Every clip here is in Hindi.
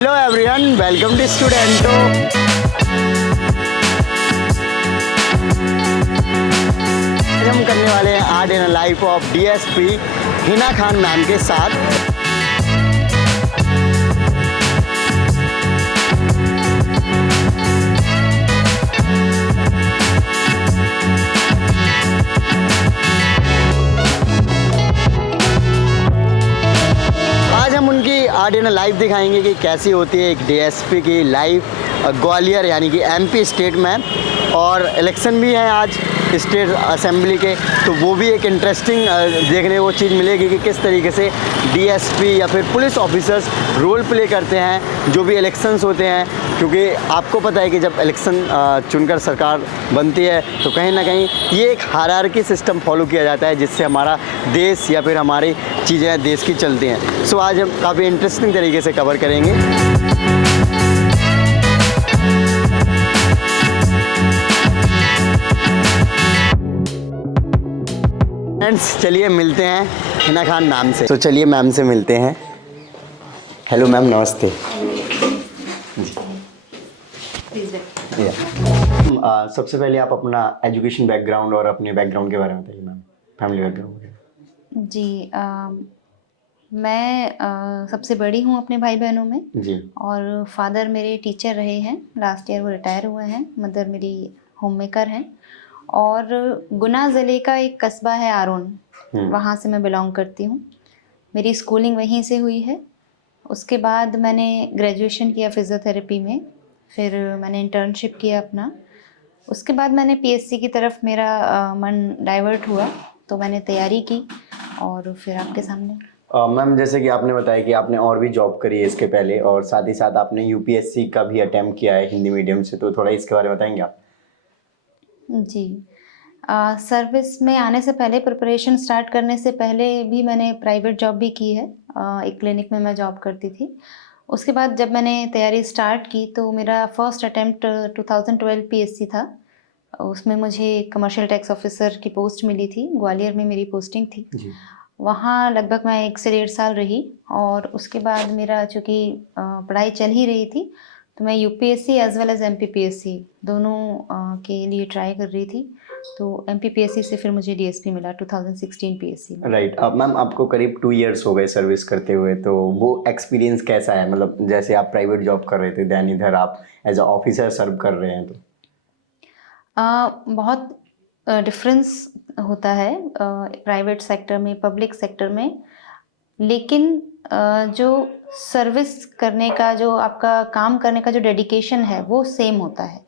हेलो एवरीवन, वेलकम टू स्टूडेंटो। आज हम करने वाले हैं art in life of DSP Hina Khan ma'am के साथ। आज हम उनकी आर्ट इन लाइफ दिखाएंगे कि कैसी होती है एक डीएसपी की लाइफ ग्वालियर यानी कि एमपी स्टेट में। और इलेक्शन भी है आज स्टेट असेंबली के, तो वो भी एक इंटरेस्टिंग देखने को चीज़ मिलेगी कि किस तरीके से डीएसपी या फिर पुलिस ऑफिसर्स रोल प्ले करते हैं जो भी इलेक्शंस होते हैं। क्योंकि आपको पता है कि जब इलेक्शन चुनकर सरकार बनती है तो कहीं ना कहीं ये एक हायरार्की सिस्टम फॉलो किया जाता है जिससे हमारा देश या फिर हमारी चीज़ें देश की चलती हैं। सो आज हम काफ़ी इंटरेस्टिंग तरीके से कवर करेंगे। फ्रेंड्स, चलिए मिलते हैं हिना खान मैम से। तो चलिए मैम से मिलते हैं। हेलो मैम, नमस्ते जी। सबसे पहले आप अपना एजुकेशन बैकग्राउंड और अपने बैकग्राउंड के बारे में बताइए मैम, फैमिली बैकग्राउंड। जी मैं सबसे बड़ी हूँ अपने भाई बहनों में जी। और फादर मेरे टीचर रहे हैं, लास्ट ईयर वो रिटायर हुए हैं। मदर मेरी होम मेकर हैं और गुना ज़िले का एक कस्बा है आरोन, वहाँ से मैं बिलोंग करती हूँ। मेरी स्कूलिंग वहीं से हुई है। उसके बाद मैंने ग्रेजुएशन किया फिज़ियोथेरेपी में, फिर मैंने इंटर्नशिप किया अपना। उसके बाद मैंने पीएससी की तरफ मेरा मन डाइवर्ट हुआ तो मैंने तैयारी की और फिर आपके सामने। मैम, जैसे कि आपने बताया कि आपने और भी जॉब करी है इसके पहले और साथ ही साथ आपने यूपीएससी का भी अटेम्प्ट किया है हिंदी मीडियम से, तो थोड़ा इसके बारे में बताएंगे आप? जी सर्विस में आने से पहले, प्रिपरेशन स्टार्ट करने से पहले भी मैंने प्राइवेट जॉब भी की है। एक क्लिनिक में मैं जॉब करती थी। उसके बाद जब मैंने तैयारी स्टार्ट की तो मेरा फर्स्ट अटेम्प्ट 2012 पीएससी था। उसमें मुझे कमर्शियल टैक्स ऑफिसर की पोस्ट मिली थी, ग्वालियर में मेरी पोस्टिंग थी जी। वहाँ लगभग मैं 1 से 1.5 साल रही। और उसके बाद मेरा चूँकि पढ़ाई चल ही रही थी तो मैं UPSC as well as MPPSC दोनों के लिए ट्राई कर रही थी। तो एमपीपीएससी से फिर मुझे डीएसपी मिला 2016 पीएससी में। राइट। अब मैम, आपको करीब 2 इयर्स हो गए सर्विस करते हुए, तो वो एक्सपीरियंस कैसा है? मतलब जैसे आप प्राइवेट जॉब कर रहे थे, दैन इधर आप एज अ ऑफिसर सर्व कर रहे हैं, तो बहुत डिफरेंस होता है प्राइवेट सेक्टर में, पब्लिक सेक्टर में। लेकिन जो सर्विस करने का, जो आपका काम करने का जो डेडिकेशन है वो सेम होता है।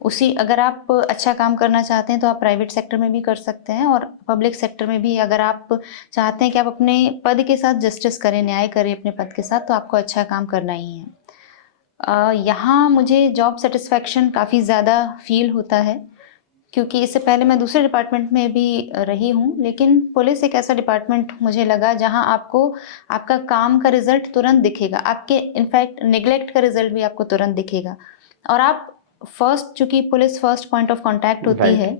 उसी अगर आप अच्छा काम करना चाहते हैं तो आप प्राइवेट सेक्टर में भी कर सकते हैं और पब्लिक सेक्टर में भी। अगर आप चाहते हैं कि आप अपने पद के साथ जस्टिस करें, न्याय करें अपने पद के साथ, तो आपको अच्छा काम करना ही है। यहाँ मुझे जॉब सेटिस्फैक्शन काफ़ी ज़्यादा फील होता है क्योंकि इससे पहले मैं दूसरे डिपार्टमेंट में भी रही हूँ, लेकिन पुलिस एक ऐसा डिपार्टमेंट मुझे लगा जहाँ आपको आपका काम का रिजल्ट तुरंत दिखेगा, आपके इनफैक्ट नेग्लेक्ट का रिजल्ट भी आपको तुरंत दिखेगा। और आप फर्स्ट, चूँकि police first point of contact होती है,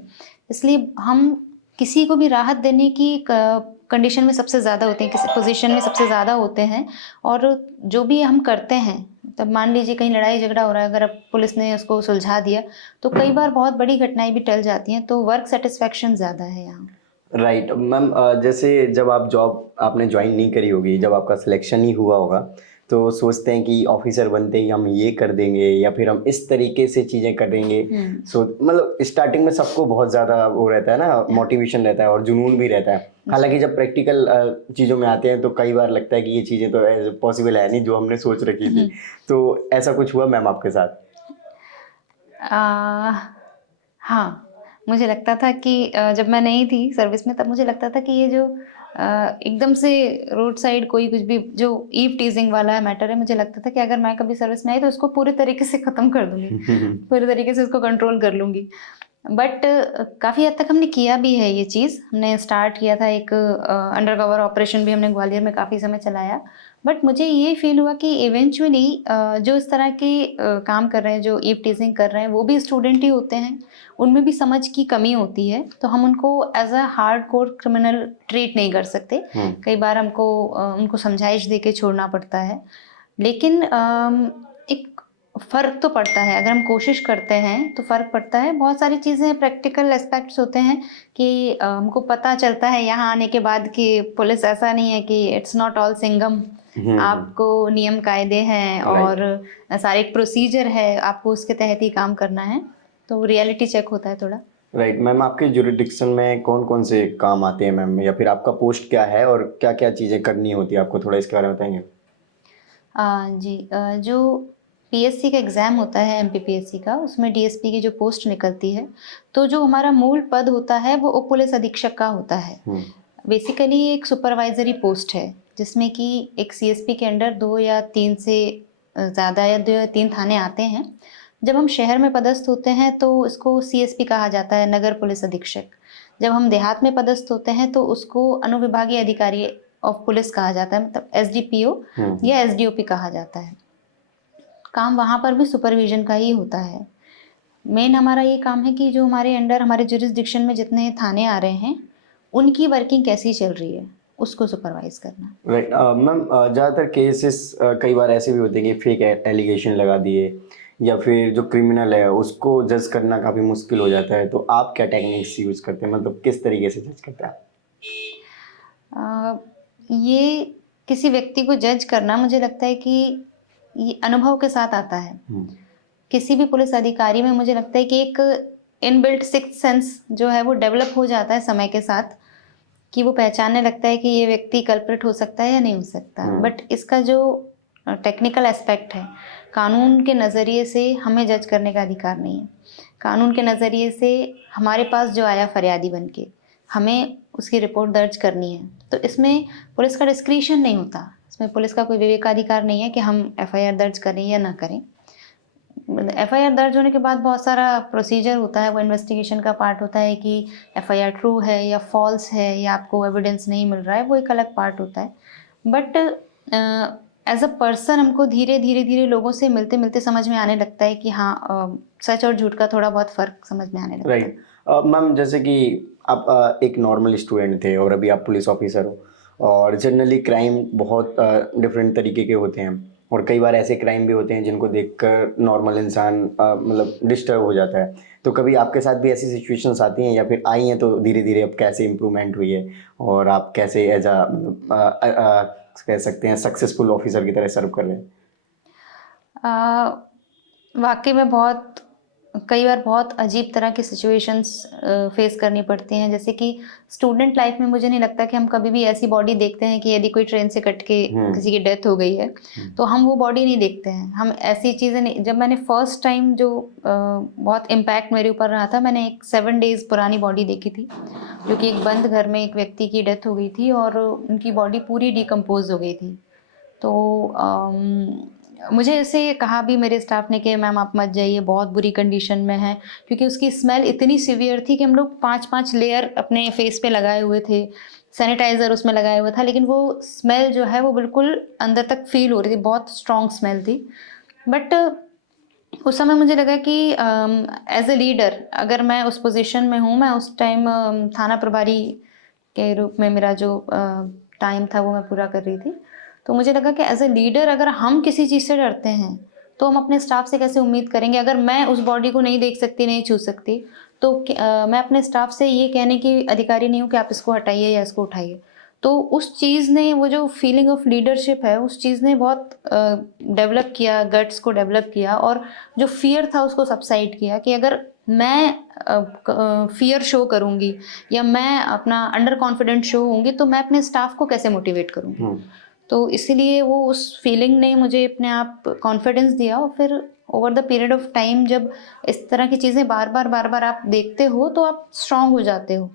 इसलिए हम किसी को भी राहत देने की कंडीशन में सबसे ज़्यादा होते हैं, किसी पोजीशन में सबसे ज़्यादा होते हैं। और जो भी हम करते हैं, तब मान लीजिए कहीं लड़ाई झगड़ा हो रहा है, अगर अब पुलिस ने उसको सुलझा दिया तो कई बार बहुत बड़ी घटनाएं भी टल जाती हैं। तो वर्क सेटिस्फैक्शन ज़्यादा है यहाँ। राइट। मैम, जैसे जब आप जॉब आपने ज्वाइन नहीं करी होगी, जब आपका सिलेक्शन ही हुआ होगा, तो सोचते हैं कि ऑफिसर बनते ही हम ये कर देंगे या फिर हम इस तरीके से चीज़ें करेंगे। सो मतलब स्टार्टिंग में सबको बहुत ज़्यादा वो रहता है ना, मोटिवेशन रहता है और जुनून भी रहता है। हालांकि जब प्रैक्टिकल चीज़ों में आते हैं तो कई बार लगता है कि ये चीज़ें तो पॉसिबल है नहीं जो हमने सोच रखी थी। तो ऐसा कुछ हुआ मैम आपके साथ? हाँ, मुझे लगता था कि जब मैं नई थी सर्विस में, तब मुझे लगता था कि ये जो एकदम से रोड साइड कोई कुछ भी जो ईव टीजिंग वाला मैटर है, मुझे लगता था कि अगर मैं कभी सर्विस में आई तो उसको पूरे तरीके से ख़त्म कर दूंगी, पूरे तरीके से उसको कंट्रोल कर लूँगी। बट काफ़ी हद तक हमने किया भी है ये चीज़। हमने स्टार्ट किया था एक अंडर कवर ऑपरेशन भी हमने ग्वालियर में काफ़ी समय चलाया। बट मुझे ये फ़ील हुआ कि इवेंचुअली जो इस तरह के काम कर रहे हैं, जो ईव टीजिंग कर रहे हैं, वो भी स्टूडेंट ही होते हैं। उनमें भी समझ की कमी होती है, तो हम उनको as a hardcore criminal treat नहीं कर सकते। कई बार हमको उनको समझाइश दे के छोड़ना पड़ता है। लेकिन एक फ़र्क तो पड़ता है, अगर हम कोशिश करते हैं तो फ़र्क पड़ता है। बहुत सारी चीज़ें प्रैक्टिकल एस्पेक्ट्स होते हैं कि हमको पता चलता है यहाँ आने के बाद कि पुलिस ऐसा नहीं है कि इट्स नॉट ऑल सिंघम। आपको नियम कायदे हैं और सारे एक प्रोसीजर है, आपको उसके तहत ही काम करना है, तो रियलिटी चेक होता है थोड़ा। राइट मैम, आपके जुरिडिक्शन में कौन कौन से काम आते हैं मैम, या फिर आपका पोस्ट क्या है और क्या क्या चीज़ें करनी होती है आपको, थोड़ा इसके बारे में बताएंगे? जी, जो पीएससी का एग्ज़ाम होता है एमपीपीएससी का, उसमें डीएसपी की जो पोस्ट निकलती है, तो जो हमारा मूल पद होता है वो उप पुलिस अधीक्षक का होता है। बेसिकली एक सुपरवाइजरी पोस्ट है, जिसमें कि एक सीएसपी के अंडर 2 या 3 से ज़्यादा या 2 या 3 थाने आते हैं। जब हम शहर में पदस्थ होते हैं तो इसको सीएसपी कहा जाता है, नगर पुलिस अधीक्षक। जब हम देहात में पदस्थ होते हैं तो उसको अनुविभागीय अधिकारी ऑफ पुलिस कहा जाता है, मतलब एसडीपीओ या एसडीओपी कहा जाता है। काम वहाँ पर भी सुपरविजन का ही होता है। मेन हमारा ये काम है कि जो हमारे अंडर हमारे जुरिस्डिक्शन में जितने थाने आ रहे हैं, उनकी वर्किंग कैसी चल रही है, उसको सुपरवाइज करना। राइट मैम, ज़्यादातर केसेस कई बार ऐसे भी होते हैं कि फेक एलिगेशन लगा दिए, या फिर जो क्रिमिनल है उसको जज करना काफ़ी मुश्किल हो जाता है, तो आप क्या टेक्निक्स यूज़ करते हैं, मतलब किस तरीके से जज करते हैं आप? ये किसी व्यक्ति को जज करना, मुझे लगता है कि ये अनुभव के साथ आता है। किसी भी पुलिस अधिकारी में मुझे लगता है कि एक इनबिल्ट सिक्स्थ सेंस जो है वो डेवलप हो जाता है समय के साथ, कि वो पहचानने लगता है कि ये व्यक्ति कल्प्रिट हो सकता है या नहीं हो सकता। बट इसका जो टेक्निकल एस्पेक्ट है, कानून के नज़रिए से हमें जज करने का अधिकार नहीं है। कानून के नज़रिए से हमारे पास जो आया फरियादी बन के, हमें उसकी रिपोर्ट दर्ज करनी है। तो इसमें पुलिस का डिस्क्रिशन नहीं होता, इसमें पुलिस का कोई विवेकाधिकार नहीं है कि हम एफआईआर दर्ज करें या ना करें। एफआईआर दर्ज होने के बाद बहुत सारा प्रोसीजर होता है, वो इन्वेस्टिगेशन का पार्ट होता है कि एफआईआर ट्रू है या फॉल्स है या आपको एविडेंस नहीं मिल रहा है, वो एक अलग पार्ट होता है। बट एज अ पर्सन हमको धीरे धीरे लोगों से मिलते मिलते समझ में आने लगता है कि हाँ, सच और झूठ का थोड़ा बहुत फ़र्क समझ में आने लगता है। राइट मैम, जैसे कि आप एक नॉर्मल स्टूडेंट थे और अभी आप पुलिस ऑफिसर हो, और जनरली क्राइम बहुत डिफरेंट तरीके के होते हैं, और कई बार ऐसे क्राइम भी होते हैं जिनको देखकर नॉर्मल इंसान मतलब डिस्टर्ब हो जाता है। तो कभी आपके साथ भी ऐसी सिचुएशंस आती हैं, या फिर आई हैं, तो धीरे धीरे अब कैसे इम्प्रूवमेंट हुई है और आप कैसे एज कह सकते हैं सक्सेसफुल ऑफिसर की तरह सर्व कर रहे हैं? वाकई में कई बार बहुत अजीब तरह की सिचुएशंस फेस करनी पड़ती हैं। जैसे कि स्टूडेंट लाइफ में मुझे नहीं लगता कि हम कभी भी ऐसी बॉडी देखते हैं कि यदि कोई ट्रेन से कट के किसी की डेथ हो गई है, तो हम वो बॉडी नहीं देखते हैं। हम ऐसी चीज़ें नहीं। जब मैंने फर्स्ट टाइम जो बहुत इम्पैक्ट मेरे ऊपर रहा था, मैंने एक 7 डेज़ पुरानी बॉडी देखी थी, जो कि एक बंद घर में एक व्यक्ति की डेथ हो गई थी और उनकी बॉडी पूरी डिकम्पोज हो गई थी। तो मुझे ऐसे कहा भी मेरे स्टाफ ने कि मैम आप मत जाइए, बहुत बुरी कंडीशन में है, क्योंकि उसकी स्मेल इतनी सीवियर थी कि हम लोग 5-5 लेयर अपने फेस पे लगाए हुए थे, सैनिटाइज़र उसमें लगाया हुआ था, लेकिन वो स्मेल जो है वो बिल्कुल अंदर तक फील हो रही थी, बहुत स्ट्रॉन्ग स्मेल थी। बट उस समय मुझे लगा कि एज ए लीडर अगर मैं उस पोजीशन में हूँ, मैं उस टाइम थाना प्रभारी के रूप में मेरा जो टाइम था वो मैं पूरा कर रही थी। तो मुझे लगा कि एज ए लीडर अगर हम किसी चीज़ से डरते हैं, तो हम अपने स्टाफ से कैसे उम्मीद करेंगे। अगर मैं उस बॉडी को नहीं देख सकती, नहीं छू सकती, तो मैं अपने स्टाफ से ये कहने की अधिकारी नहीं हूँ कि आप इसको हटाइए या इसको उठाइए। तो उस चीज़ ने, वो जो फीलिंग ऑफ लीडरशिप है, उस चीज़ ने बहुत डेवलप किया, गट्स को डेवलप किया, और जो फियर था उसको सबसाइड किया कि अगर मैं फियर शो करूँगी या मैं अपना अंडर कॉन्फिडेंट शो होंगी, तो मैं अपने स्टाफ को कैसे मोटिवेट करूँगी। तो इसीलिए वो उस फीलिंग ने मुझे अपने आप कॉन्फिडेंस दिया, और फिर over the period of time जब इस तरह की चीज़ें बार बार आप देखते हो तो आप स्ट्रांग हो जाते हो।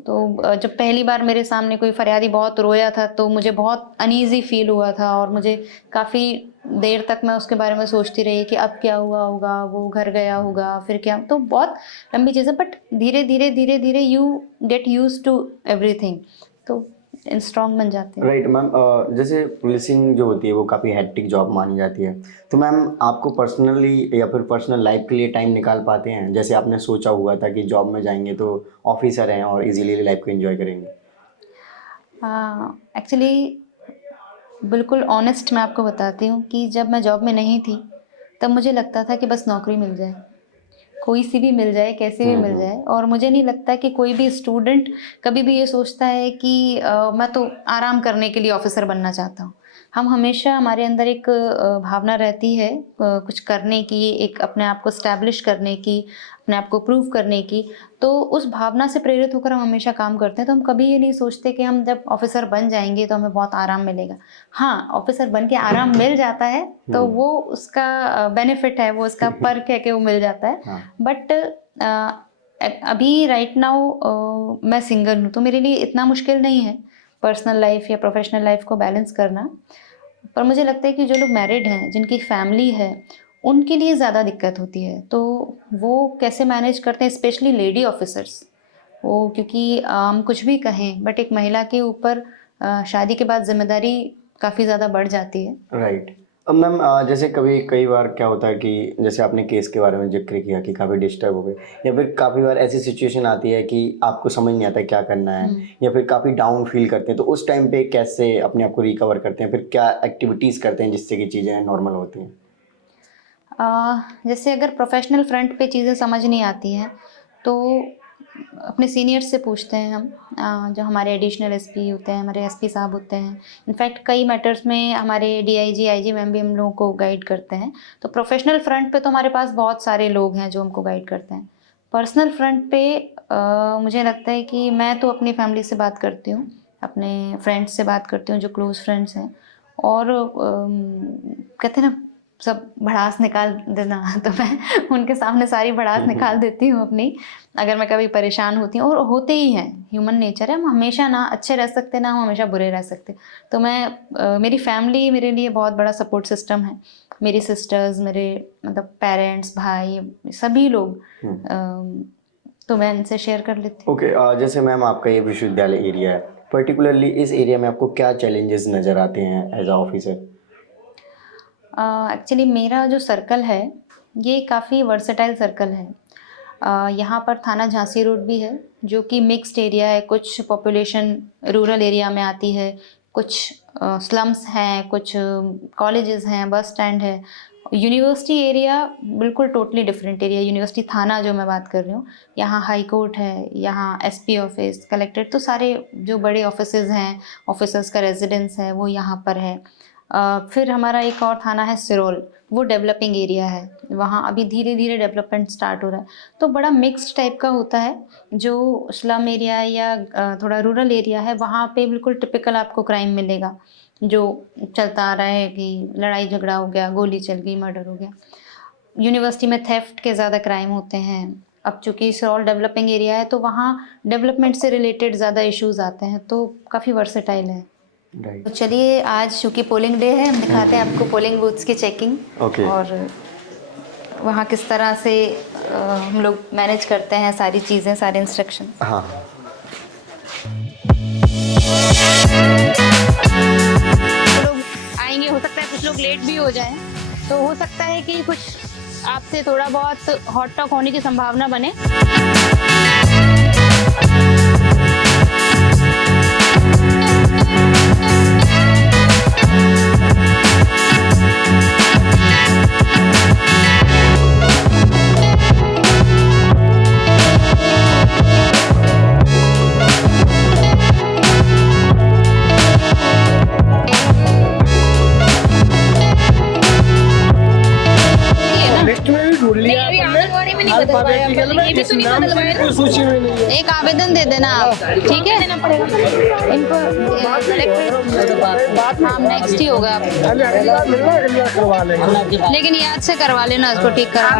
तो जब पहली बार मेरे सामने कोई फरियादी बहुत रोया था, तो मुझे बहुत अनईज़ी फील हुआ था, और मुझे काफ़ी देर तक मैं उसके बारे में सोचती रही कि अब क्या हुआ होगा, वो घर गया होगा, फिर क्या। तो बहुत लंबी चीज़ है, बट धीरे धीरे you get used to everything, तो स्ट्रांग बन जाते हैं। राइट मैम, जैसे पुलिसिंग जो होती है वो काफ़ी हेक्टिक जॉब मानी जाती है, तो मैम आपको पर्सनली या फिर पर्सनल लाइफ के लिए टाइम निकाल पाते हैं? जैसे आपने सोचा हुआ था कि जॉब में जाएंगे तो ऑफिसर हैं और इजीली लाइफ को एंजॉय करेंगे। एक्चुअली बिल्कुल ऑनेस्ट मैं आपको बताती हूँ कि जब मैं जॉब में नहीं थी तब मुझे लगता था कि बस नौकरी मिल जाए, कोई सी भी मिल जाए, कैसी भी मिल जाए। और मुझे नहीं लगता कि कोई भी स्टूडेंट कभी भी ये सोचता है कि मैं तो आराम करने के लिए ऑफिसर बनना चाहता हूँ। हम हमेशा, हमारे अंदर एक भावना रहती है कुछ करने की, एक अपने आप को स्टैब्लिश करने की, अपने आप को प्रूव करने की। तो उस भावना से प्रेरित होकर हम हमेशा काम करते हैं। तो हम कभी ये नहीं सोचते कि हम जब ऑफिसर बन जाएंगे तो हमें बहुत आराम मिलेगा। हाँ, ऑफिसर बन के आराम मिल जाता है तो वो उसका बेनिफिट है, वो उसका पर्क है कि वो मिल जाता है। हाँ। बट अभी राइट नाउ मैं सिंगल हूँ तो मेरे लिए इतना मुश्किल नहीं है पर्सनल लाइफ या प्रोफेशनल लाइफ को बैलेंस करना। पर मुझे लगता है कि जो लोग मैरिड हैं, जिनकी फैमिली है, उनके लिए ज़्यादा दिक्कत होती है। तो वो कैसे मैनेज करते हैं, स्पेशली लेडी ऑफिसर्स। वो क्योंकि हम कुछ भी कहें बट एक महिला के ऊपर शादी के बाद जिम्मेदारी काफ़ी ज़्यादा बढ़ जाती है। राइट। अब मैम जैसे कई बार क्या होता है कि जैसे आपने केस के बारे में जिक्र किया कि काफ़ी डिस्टर्ब हो गए, या फिर काफ़ी बार ऐसी सिचुएशन आती है कि आपको समझ नहीं आता क्या करना है, या फिर काफ़ी डाउन फील करते हैं, तो उस टाइम पे कैसे अपने आप को रिकवर करते हैं, फिर क्या एक्टिविटीज़ करते हैं जिससे कि चीज़ें नॉर्मल होती हैं? जैसे अगर प्रोफेशनल फ्रंट पे चीज़ें समझ नहीं आती हैं तो अपने सीनियर्स से पूछते हैं हम। जो हमारे एडिशनल एसपी होते हैं, हमारे एसपी साहब होते हैं। इनफैक्ट कई मैटर्स में हमारे डीआईजी, आईजी मैम भी हम लोगों को गाइड करते हैं। तो प्रोफेशनल फ्रंट पे तो हमारे पास बहुत सारे लोग हैं जो हमको गाइड करते हैं। पर्सनल फ्रंट पे मुझे लगता है कि मैं तो अपनी फैमिली से बात करती हूँ, अपने फ्रेंड्स से बात करती हूँ जो क्लोज़ फ्रेंड्स हैं। और कहते हैं ना, सब भड़ास निकाल देना, तो मैं उनके सामने सारी भड़ास निकाल देती हूँ अपनी, अगर मैं कभी परेशान होती हूँ। और होते ही हैं, ह्यूमन नेचर है, हम हमेशा ना अच्छे रह सकते ना हम हमेशा बुरे रह सकते। तो मैं मेरी फैमिली मेरे लिए बहुत बड़ा सपोर्ट सिस्टम है। मेरी सिस्टर्स, मेरे मतलब पेरेंट्स, भाई, सभी लोग, तो मैं इनसे शेयर कर लेती हूँ। ओके। जैसे मैम आपका ये विश्वविद्यालय एरिया है, पर्टिकुलरली इस एरिया में आपको क्या चैलेंजेस नज़र आते हैं एज अ ऑफिसर? एक्चुअली मेरा जो सर्कल है ये काफ़ी वर्सेटाइल सर्कल है। यहाँ पर थाना झांसी रोड भी है जो कि मिक्स्ड एरिया है। कुछ पॉपुलेशन रूरल एरिया में आती है, कुछ स्लम्स हैं, कुछ कॉलेजेस हैं, बस स्टैंड है। यूनिवर्सिटी एरिया बिल्कुल टोटली डिफरेंट एरिया। यूनिवर्सिटी थाना जो मैं बात कर रही हूँ, यहाँ हाई कोर्ट है, यहाँ एसपी ऑफिस, कलेक्ट्रेट, तो सारे जो बड़े ऑफिसेज हैं, ऑफिसर्स का रेजिडेंस है, वो यहाँ पर है। फिर हमारा एक और थाना है सिरोल, वो डेवलपिंग एरिया है, वहाँ अभी धीरे धीरे डेवलपमेंट स्टार्ट हो रहा है। तो बड़ा मिक्स्ड टाइप का होता है। जो स्लम एरिया या थोड़ा रूरल एरिया है, वहाँ पे बिल्कुल टिपिकल आपको क्राइम मिलेगा जो चलता आ रहा है कि लड़ाई झगड़ा हो गया, गोली चल गई, मर्डर हो गया। यूनिवर्सिटी में थेफ्ट के ज़्यादा क्राइम होते हैं। अब चूँकि सिरोल डेवलपिंग एरिया है तो वहाँ डेवलपमेंट से रिलेटेड ज़्यादा इश्यूज़ आते हैं, तो काफ़ी वर्सेटाइल है। राइट। तो चलिए, आज चूँकि पोलिंग डे है, हम दिखाते हैं आपको पोलिंग बूथ्स की चेकिंग। ओके। और वहाँ किस तरह से हम लोग मैनेज करते हैं सारी चीज़ें, सारे इंस्ट्रक्शन। हाँ। लोग आएंगे, हो सकता है कुछ लोग लेट भी हो जाएं, तो हो सकता है कि कुछ आपसे थोड़ा बहुत हॉट टॉक होने की संभावना बने। एक आवेदन दे देना आप, ठीक है? इनको हाँ, नेक्स्ट ही होगा, लेकिन याद से करवा लेना, उसको ठीक करा।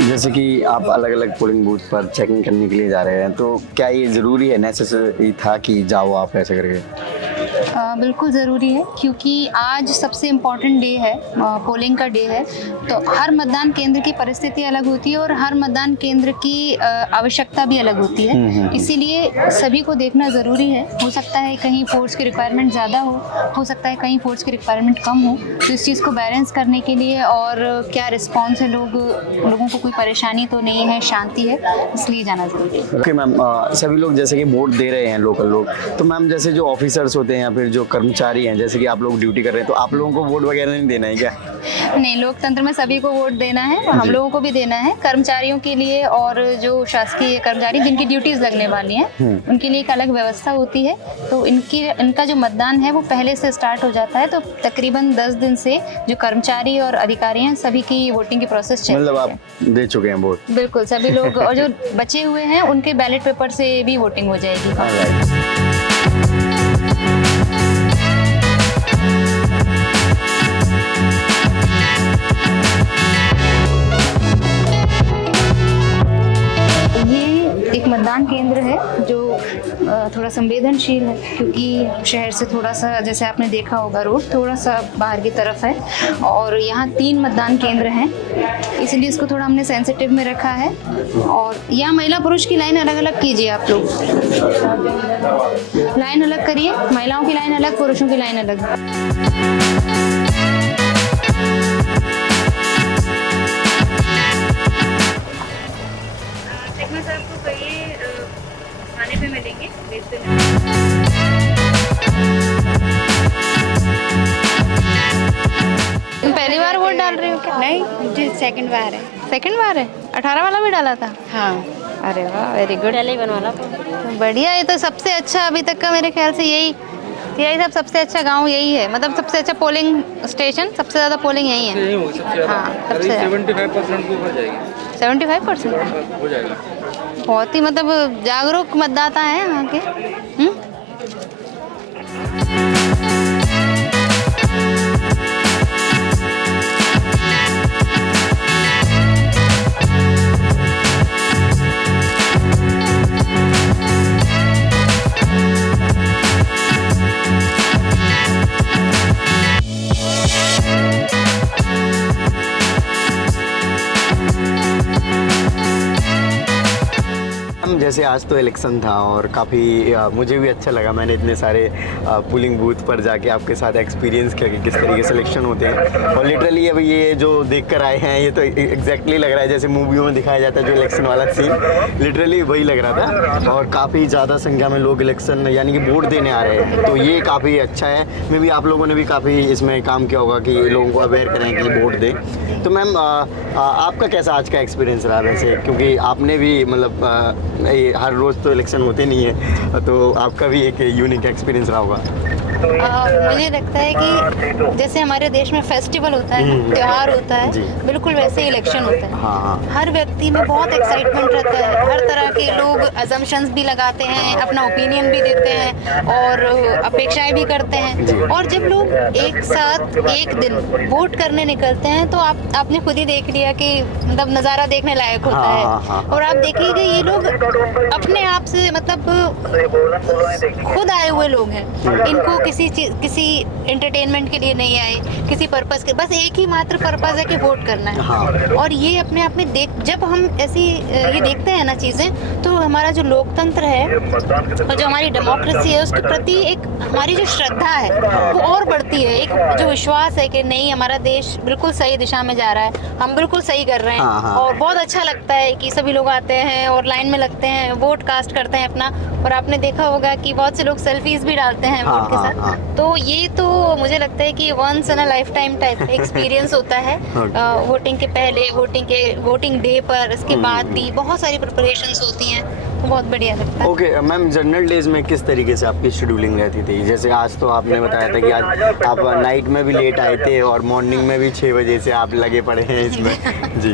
जैसे कि आप अलग अलग पोलिंग बूथ पर चेकिंग करने के लिए जा रहे हैं, तो क्या ये ज़रूरी है, नेसेसरी था कि जाओ आप ऐसे करके? बिल्कुल ज़रूरी है, क्योंकि आज सबसे इम्पॉर्टेंट डे है, पोलिंग का डे है। तो हर मतदान केंद्र की परिस्थिति अलग होती है और हर मतदान केंद्र की आवश्यकता भी अलग होती है, इसीलिए सभी को देखना ज़रूरी है। हो सकता है कहीं फोर्स की रिक्वायरमेंट ज़्यादा हो सकता है कहीं फोर्स की रिक्वायरमेंट कम हो, तो इस चीज़ को बैलेंस करने के लिए और क्या रिस्पॉन्स है, लोगों को कोई परेशानी तो नहीं है, शांति है, इसलिए जाना ज़रूरी है। ओके मैम, सभी लोग जैसे कि वोट दे रहे हैं लोकल लोग, तो मैम जैसे जो ऑफिसर्स होते हैं या फिर जो कर्मचारी हैं, जैसे कि आप लोग ड्यूटी कर रहे हैं, तो आप लोगों को वोट वगैरह नहीं देना है क्या? नहीं, लोकतंत्र में सभी को वोट देना है और हम लोगों को भी देना है। कर्मचारियों के लिए और जो शासकीय कर्मचारी जिनकी ड्यूटीज लगने वाली हैं उनके लिए एक अलग व्यवस्था होती है। तो इनका जो मतदान है वो पहले से स्टार्ट हो जाता है, तो तकरीबन 10 दिन से जो कर्मचारी और अधिकारी हैं सभी की वोटिंग की प्रोसेस चल रही है। मतलब आप दे चुके हैं वोट? बिल्कुल, सभी लोग, और जो बचे हुए हैं उनके बैलेट पेपर से भी वोटिंग हो जाएगी। एक मतदान केंद्र है जो थोड़ा संवेदनशील है, क्योंकि शहर से थोड़ा सा, जैसे आपने देखा होगा, रोड थोड़ा सा बाहर की तरफ है और यहाँ 3 मतदान केंद्र हैं, इसलिए इसको थोड़ा हमने सेंसिटिव में रखा है। और यहाँ महिला पुरुष की लाइन अलग अलग कीजिए, आप लोग लाइन अलग करिए, महिलाओं की लाइन अलग, पुरुषों की लाइन अलग। खाने पे मिलेंगे तुम पहली बार वोट डाल रही हो क्या? नहीं, मुझे सेकंड बार है। सेकंड बार है? 18 वाला भी डाला था? हाँ, अरे वाह, वेरी गुड। पहले ही बनवाना। बढ़िया, ये तो सबसे अच्छा अभी तक का मेरे ख्याल से यही सब सबसे अच्छा गांव यही है, मतलब सबसे अच्छा पोलिंग स्टेशन, सबसे ज़्यादा पोलिंग यही है। हाँ, सबसे 75% को हो जाएगी। 75% हो जाएगा। बहुत ही मतलब जागरूक मतदाता हैं यहाँ के। जैसे आज तो इलेक्शन था और काफ़ी मुझे भी अच्छा लगा, मैंने इतने सारे पोलिंग बूथ पर जाके आपके साथ एक्सपीरियंस किया कि किस तरीके से सिलेक्शन होते हैं। और लिटरली अभी ये जो देख कर आए हैं, ये तो एग्जैक्टली लग रहा है जैसे मूवियों में दिखाया जाता है जो इलेक्शन वाला सीन, लिटरली वही लग रहा था। और काफ़ी ज़्यादा संख्या में लोग इलेक्शन यानी कि वोट देने आ रहे हैं, तो ये काफ़ी अच्छा है। मे भी आप लोगों ने भी काफ़ी इसमें काम किया होगा कि लोगों को अवेयर करें कि वोट दें। तो मैम आपका कैसा आज का एक्सपीरियंस रहा वैसे, क्योंकि आपने भी मतलब हर रोज़ तो इलेक्शन होते नहीं है, तो आपका भी एक यूनिक एक्सपीरियंस रहा होगा। मुझे लगता है कि जैसे हमारे देश में फेस्टिवल होता है, त्योहार होता है, बिल्कुल वैसे ही इलेक्शन होता है। हाँ। हर व्यक्ति में बहुत एक्साइटमेंट रहता है, हर तरह के लोग अजम्पशंस भी लगाते हैं, अपना ओपिनियन भी देते हैं और अपेक्षाएं भी करते हैं। और जब लोग एक साथ एक दिन वोट करने निकलते हैं तो आपने खुद ही देख लिया कि मतलब नज़ारा देखने लायक होता है। और आप देखिएगा ये लोग अपने आप से मतलब खुद आए हुए लोग हैं, इनको किसी एंटरटेनमेंट के लिए नहीं आए, किसी पर्पस के, बस एक ही मात्र पर्पस है कि वोट करना है। और ये अपने आप में जब हम ऐसी ये देखते हैं ना चीज़ें, तो हमारा जो लोकतंत्र है और जो हमारी डेमोक्रेसी है उसके प्रति एक हमारी जो श्रद्धा है वो और बढ़ती है। एक जो विश्वास है कि नहीं, हमारा देश बिल्कुल सही दिशा में जा रहा है, हम बिल्कुल सही कर रहे हैं। और बहुत अच्छा लगता है कि सभी लोग आते हैं और लाइन में लगते हैं, वोट कास्ट करते हैं अपना। और आपने देखा होगा कि बहुत से लोग सेल्फीज भी डालते हैं वोट के साथ। तो ये तो मुझे लगता है कि once in a lifetime type experience होता है। वोटिंग के पहले, वोटिंग डे पर, इसके बाद भी बहुत सारी प्रिपरेशंस होती हैं, तो बहुत बढ़िया लगता है। ओके मैम, जनरल डेज में किस तरीके से आपकी शेड्यूलिंग रहती थी? जैसे आज तो आपने बताया था कि आज आप नाइट में भी लेट आए थे और मॉर्निंग में भी 6 बजे से आप लगे पड़े हैं इसमें। जी,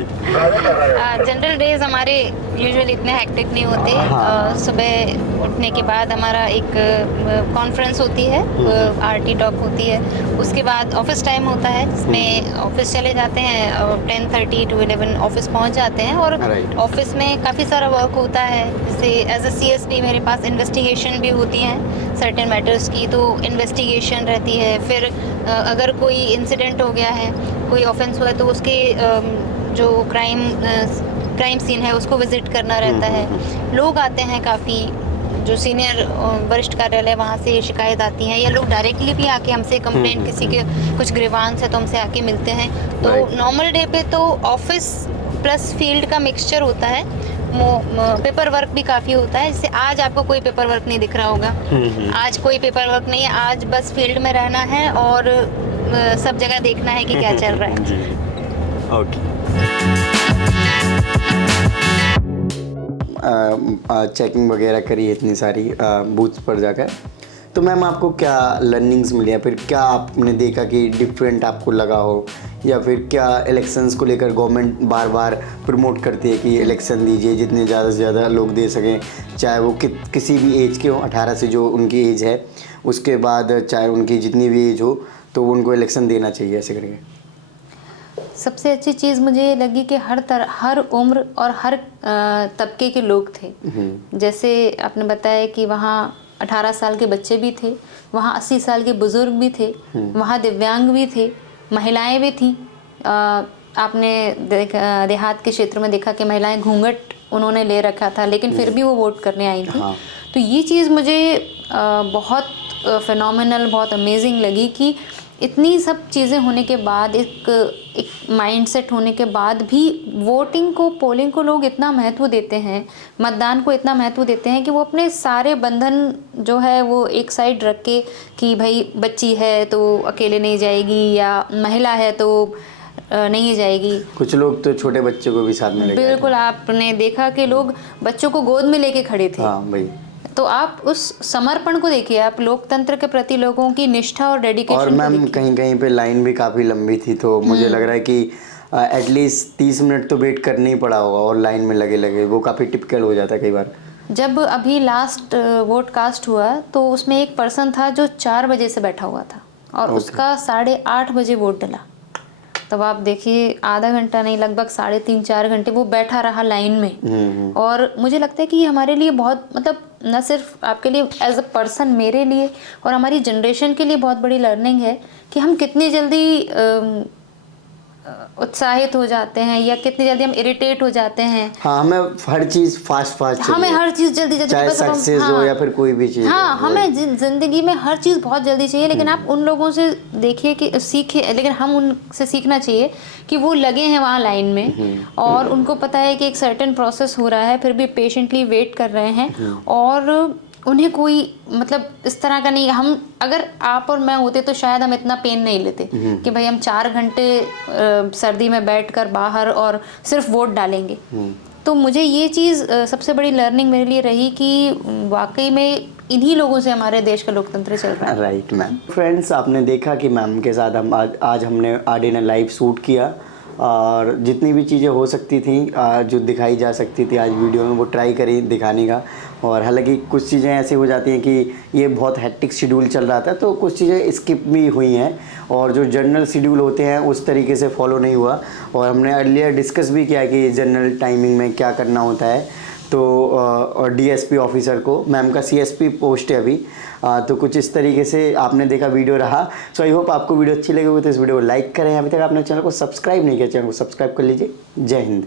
जनरल डेज हमारे यूजुअली इतने हेक्टिक नहीं होते। सुबह उठने के बाद हमारा एक कॉन्फ्रेंस होती है, आरटी टॉक होती है, उसके बाद ऑफिस टाइम होता है जिसमें ऑफिस चले जाते हैं और 10:30 to 11 ऑफिस पहुंच जाते हैं। और ऑफिस में काफ़ी सारा वर्क होता है, जैसे एज अ CSP मेरे पास इन्वेस्टिगेशन भी होती हैं सर्टेन मैटर्स की, तो इन्वेस्टिगेशन रहती है। फिर अगर कोई इंसिडेंट हो गया है, कोई ऑफेंस हुआ है, तो उसके जो क्राइम सीन है उसको विजिट करना रहता है। लोग आते हैं काफ़ी, जो सीनियर वरिष्ठ कार्यालय वहाँ से शिकायत आती हैं, या लोग डायरेक्टली भी आके हमसे कंप्लेंट, किसी के कुछ ग्रीवांस है तो हमसे आके मिलते हैं। तो नॉर्मल डे पे तो ऑफिस प्लस फील्ड का मिक्सचर होता है। पेपर वर्क भी काफ़ी होता है। जैसे आज आपको कोई पेपर वर्क नहीं दिख रहा होगा, आज कोई पेपर वर्क नहीं है, आज बस फील्ड में रहना है और सब जगह देखना है कि क्या चल रहा है। ओके। चेकिंग वगैरह करी इतनी सारी बूथ्स पर जाकर, तो मैम आपको क्या लर्निंग्स मिली, या फिर क्या आपने देखा कि डिफरेंट आपको लगा हो, या फिर क्या इलेक्शंस को लेकर गवर्नमेंट बार बार प्रमोट करती है कि इलेक्शन दीजिए, जितने ज़्यादा से ज़्यादा लोग दे सकें, चाहे वो किसी भी एज के हो, 18 से जो उनकी एज है, उसके बाद चाहे उनकी जितनी भी एज हो, तो उनको इलेक्शन देना चाहिए ऐसे करके। सबसे अच्छी चीज़ मुझे ये लगी कि हर उम्र और हर तबके के लोग थे। जैसे आपने बताया कि वहाँ 18 साल के बच्चे भी थे, वहाँ 80 साल के बुज़ुर्ग भी थे, वहाँ दिव्यांग भी थे, महिलाएं भी थीं। आपने देहात के क्षेत्र में देखा कि महिलाएं घूंघट उन्होंने ले रखा था, लेकिन फिर भी वो वोट करने आई थी। तो ये चीज़ मुझे बहुत फिनोमिनल, बहुत अमेजिंग लगी कि इतनी सब चीज़ें होने के बाद, एक माइंडसेट होने के बाद भी वोटिंग को, पोलिंग को लोग इतना महत्व देते हैं, मतदान को इतना महत्व देते हैं कि वो अपने सारे बंधन जो है वो एक साइड रख के, कि भाई बच्ची है तो अकेले नहीं जाएगी, या महिला है तो नहीं जाएगी। कुछ लोग तो छोटे बच्चे को भी साथ में लेके बिल्कुल, आपने देखा कि लोग बच्चों को गोद में लेके खड़े थे। हाँ भाई। तो आप उस समर्पण को देखिए, आप लोकतंत्र के प्रति लोगों की निष्ठा और डेडिकेशन। और मैम कहीं कहीं पे लाइन भी काफ़ी लंबी थी, तो मुझे लग रहा है कि एटलीस्ट 30 मिनट तो वेट करना ही पड़ा होगा, और लाइन में लगे लगे वो काफ़ी टिपिकल हो जाता है कई बार। जब अभी लास्ट वोट कास्ट हुआ, तो उसमें एक पर्सन था जो 4 बजे से बैठा हुआ था, और उसका 8:30 बजे वोट डला। तब आप देखिए, आधा घंटा नहीं, लगभग 3.5-4 घंटे वो बैठा रहा लाइन में। और मुझे लगता है कि हमारे लिए बहुत, मतलब न सिर्फ आपके लिए एज अ पर्सन, मेरे लिए और हमारी जनरेशन के लिए बहुत बड़ी लर्निंग है कि हम कितनी जल्दी उत्साहित हो जाते हैं, या कितनी जल्दी हम इरिटेट हो जाते हैं। हाँ, हमें हर चीज़ फास्ट हमें हर चीज़ जल्दी जल्दी, चाहे सक्सेस हो या फिर कोई भी चीज़। हाँ, हमें ज़िंदगी में हर चीज़ बहुत जल्दी चाहिए। लेकिन आप उन लोगों से देखिए कि सीखे, लेकिन हम उनसे सीखना चाहिए कि वो लगे हैं वहाँ लाइन में, और उनको पता है कि एक सर्टेन प्रोसेस हो रहा है, फिर भी पेशेंटली वेट कर रहे हैं, और उन्हें कोई, मतलब इस तरह का नहीं। हम, अगर आप और मैं होते तो शायद हम इतना पेन नहीं लेते कि भाई हम 4 घंटे सर्दी में बैठकर बाहर और सिर्फ वोट डालेंगे। तो मुझे ये चीज़ सबसे बड़ी लर्निंग मेरे लिए रही कि वाकई में इन्हीं लोगों से हमारे देश का लोकतंत्र चल रहा है। Right ma'am. फ्रेंड्स, आपने देखा कि मैम के साथ हम आज हमने RDN लाइव शूट किया, और जितनी भी चीज़ें हो सकती थी, जो दिखाई जा सकती थी आज वीडियो में, वो ट्राई करी दिखाने का। और हालांकि कुछ चीज़ें ऐसी हो जाती हैं कि ये बहुत हेक्टिक शेड्यूल चल रहा था, तो कुछ चीज़ें स्किप भी हुई हैं, और जो जनरल शेड्यूल होते हैं उस तरीके से फॉलो नहीं हुआ। और हमने अर्लियर डिस्कस भी किया कि जनरल टाइमिंग में क्या करना होता है। तो और DSP ऑफिसर को, मैम का CSP पोस्ट है अभी, तो कुछ इस तरीके से आपने देखा वीडियो रहा। सो आई होप आपको वीडियो अच्छी लगी होगी, तो इस वीडियो को लाइक करें। अभी तक आपने चैनल को सब्सक्राइब नहीं किया, चैनल को सब्सक्राइब कर लीजिए। जय हिंद।